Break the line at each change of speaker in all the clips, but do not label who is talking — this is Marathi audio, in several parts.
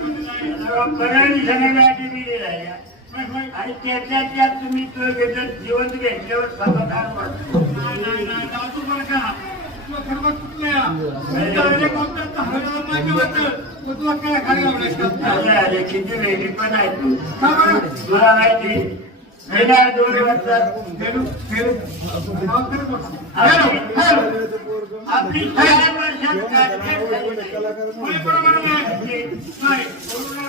बऱ्याच जणांना आधी मी दिलाय आणि त्याच्या त्यात तुम्ही तो घेतलं जिवंत घेतल्यावर समाधान वाटतं झालं आले किती वेगळी पण आहे तू तुला माहिती गेल्या दोन वर्षात आपली चार वर्षात कारकीर्द झाली नाही. कोरोना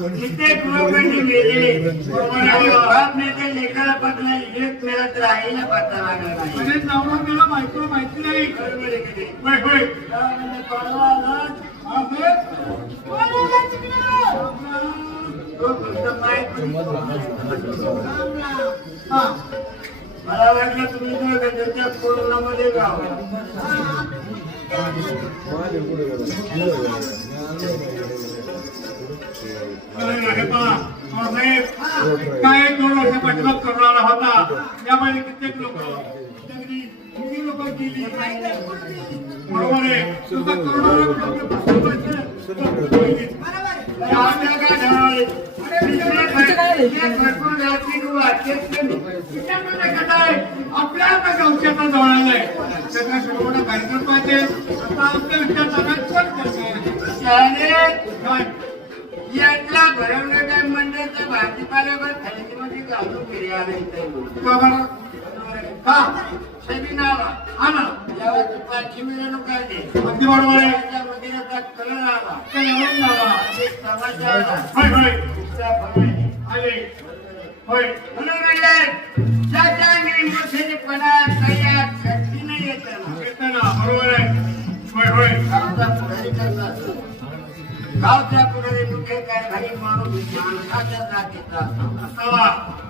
लोकांनी गेले आणि बाप नेते लेखाला पटला एक मिळत राहील पत्ता लागला नाही.
माहिती नाही.
बरोबर आहे की नाही?
होय होय.
तेव्हा म्हणजे आला, तो फक्त माहिती मला वाटलं तुम्ही काय करता, त्या कोरोनामध्ये गाव.
काय दोन वर्ष पाठीमाग करून आला होता त्यामध्ये कित्येक लोक किती लोक गेली बरोबर आहे तुझा
आपल्या
आता गावच्याचा कार्यक्रम पाहिजे आता आपल्या विचार करते काय
यातला भरवलं काय मंडळाच्या भाजीपाल्यावर खरेदीमध्ये घालून फिरे आले इथे.
का बरं
सेमिनारला.
ना
यावर पाचशे मिळवणूक काढली.
अगदी बरोबर आहे
त्याच्यामध्ये आता कलर आला. एक तमाशा आला.
होय होय. आले होय
म्हणून म्हणलं, तयार येताना
येताना बरोबर आहे होय होय
गावचा पुढारी कसा असतो? माणूस माणसाच्या जातीचा असतो.
असावा.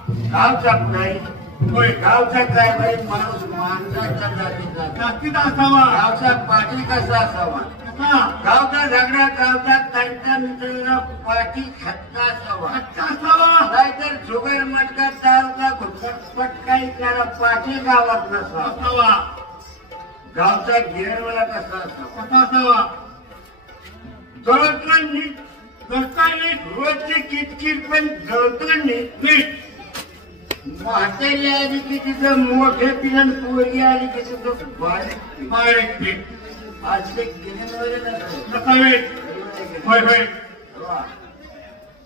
गावचा पुढारी.
होय
गावचा कारभारी माणूस माणसाच्या जातीचा. असतो.
जास्तीचा असावा.
गावचा पाटील कसा असावा? गावचा झगडा गावचा तंटा मित्रांना पाठी खट्टा असावा. नाहीतर जुगार मटका दारूचा घुटपट पटका इकणारा पाटील गावात नसावा.
असावा.
गावचा गिरणवाला कसा असावा?
कसा असावा?
जळतलं नीट
नीट
रोजची किटकिट पण जळतलं नीट म्हातारी आली की तिथं मोठे पिरण पोरगी आली की तिथं बारीक
बारीक नीट
आज ते गिरणवाले नसते
कसा वेळ होय होय.
वा.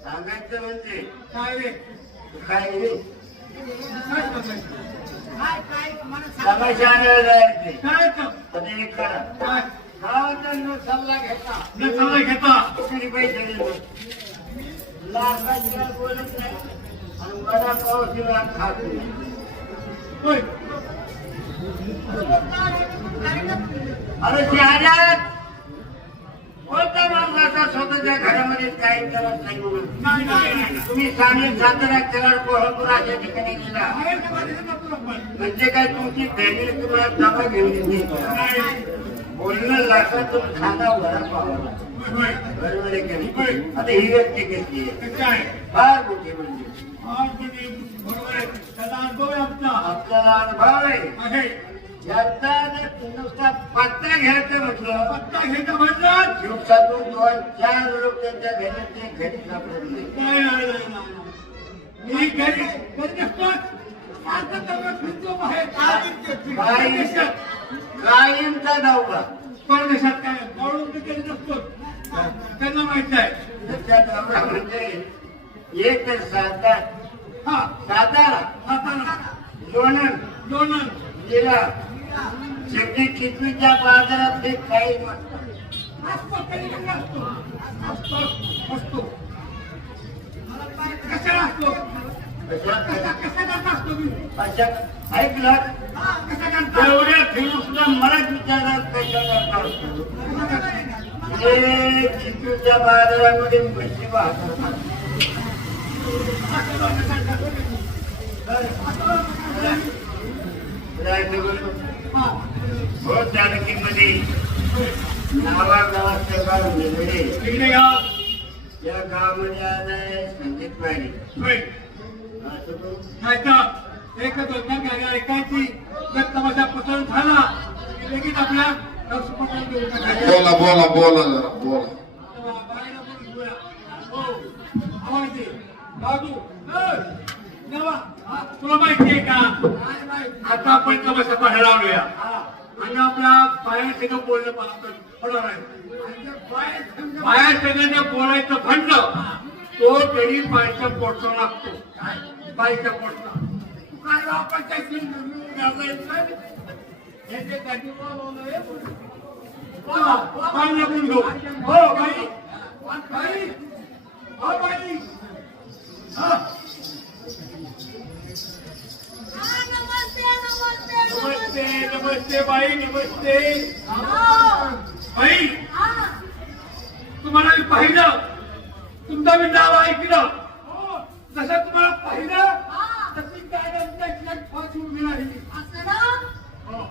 सांगायचं म्हणजे
काय रे?
काय रे?
काय सांगायचं?
तमाशा आणायला जायचे.
काय कर?
सल्ला घेता.
न सल्ला घेता.
तरी पैसे दिले लाखाच्या बोलत नाही. आणि वडापाव शिवाय खात नाही.
होय.
अरे शहरात कोणता माणूस असा स्वतःच्या घरामध्ये काही करत नाही म्हणून? तुम्ही सांगली सातारा कराड कोल्हापूर अशा ठिकाणी गेला? म्हणजे काय तुमची फॅमिली तुम्हाला दबा घेऊन खाना वडापाव
होय होय
बरोबर आहे की नाही? आता ही व्यक्ती कशी आहे
ते काय
फार मोठी म्हणजे.
आहे.
जर नुसता पत्ता घ्यायचं म्हटलं दिवसातून दोन चार लोक त्यांच्या घरी ते घरी सापडत नाही.
बाहेर
कायमचा धावला
परदेशात काय मी घरी नसतो त्यांना माहीत आहे.
म्हणजे एक तर सातारा
हा.
सातारा
हाताला
लोणंद.
दोन
जिल्हा शेवटी बाजारात ते काही
असतो. असतो असतो. कशाला असतो?
ऐकलं एवढ्या फिरून सुद्धा मलाच विचारणार कशाला बाजारामध्ये म्हशी
हो
जानकीमध्ये नावा गाव निगडे
या
गावामध्ये आज आहे संगीत
ऐकायची तमाशा झाला की
बोला बोला बोला जरा बोला.
हो, तुला माहितीये का? आता आपण तमाशा पाहायला लावूया आणि आपल्या बाहेर सगळं बोलणं पाहणार आहे. बाहेर सगळं बोलायचं म्हणलं तो तरी बाईच्या पोटचा लागतो. काय? घेऊ. हो बाई. बाई. हो बाई. हा.
नमस्ते नमस्ते
नमस्ते. नमस्ते. बाई नमस्ते बाई तुम्हाला मी पाहिलं. तुमचं मी नाव ऐकलं जसं तुम्हाला पाहिलं तशी काय फास उडून गेला हो.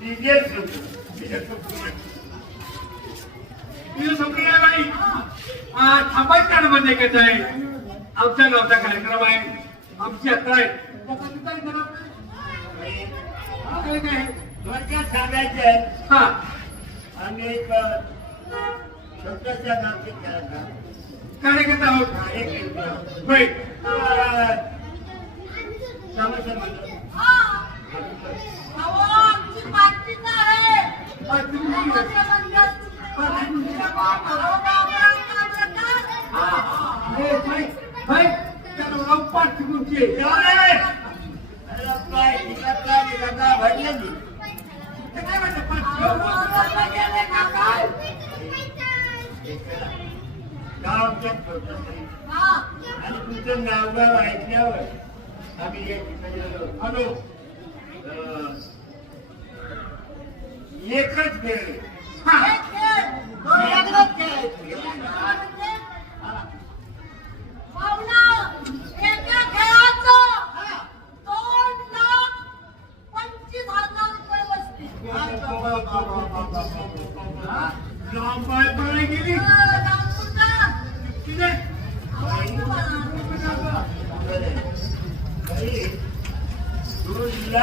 डीजे सुरू.
तिला समजून आहे बाई हा, थांबायचं आहे आमच्या गावचा कार्यक्रम आहे आमची यात्रा आहे? हा, काय काय?
थोडक्यात सांगायचं आहे
हा
आम्ही एक छोट्याशा नागरिक करायचा
कार्यकर्ता आहोत
कार्यक्रम आहोत.
होय
म्हणतो.
हे, बाई, बाई, त्याला राव पाठ तुमची आहे.
अरे! अरे काय, तिला काय, तिला काय भरलं मी.
ते काय म्हणतं, पाठ ठेव.
गाव आमचं छोटंसं आहे. आणि तुमचं नावगाव ऐकल्यावर आम्ही या ठिकाणी
हॅलो
एकच वेळ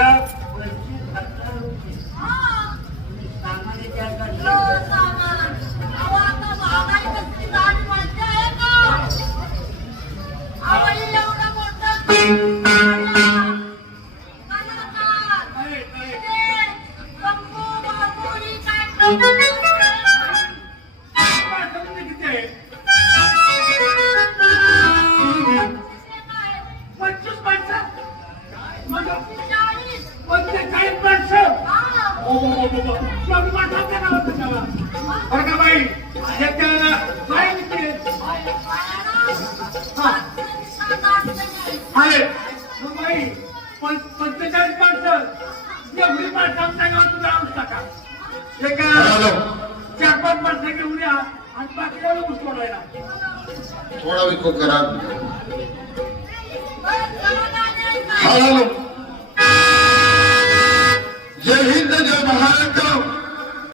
दोन लाख पंचवीस हजार रुपये सामान्य काय करतो
एक चार पाच माणसं घेऊन या आणि बाकीला ऊस तोडायला.
थोडा विको करा. जय हिंद जय महाराष्ट्र.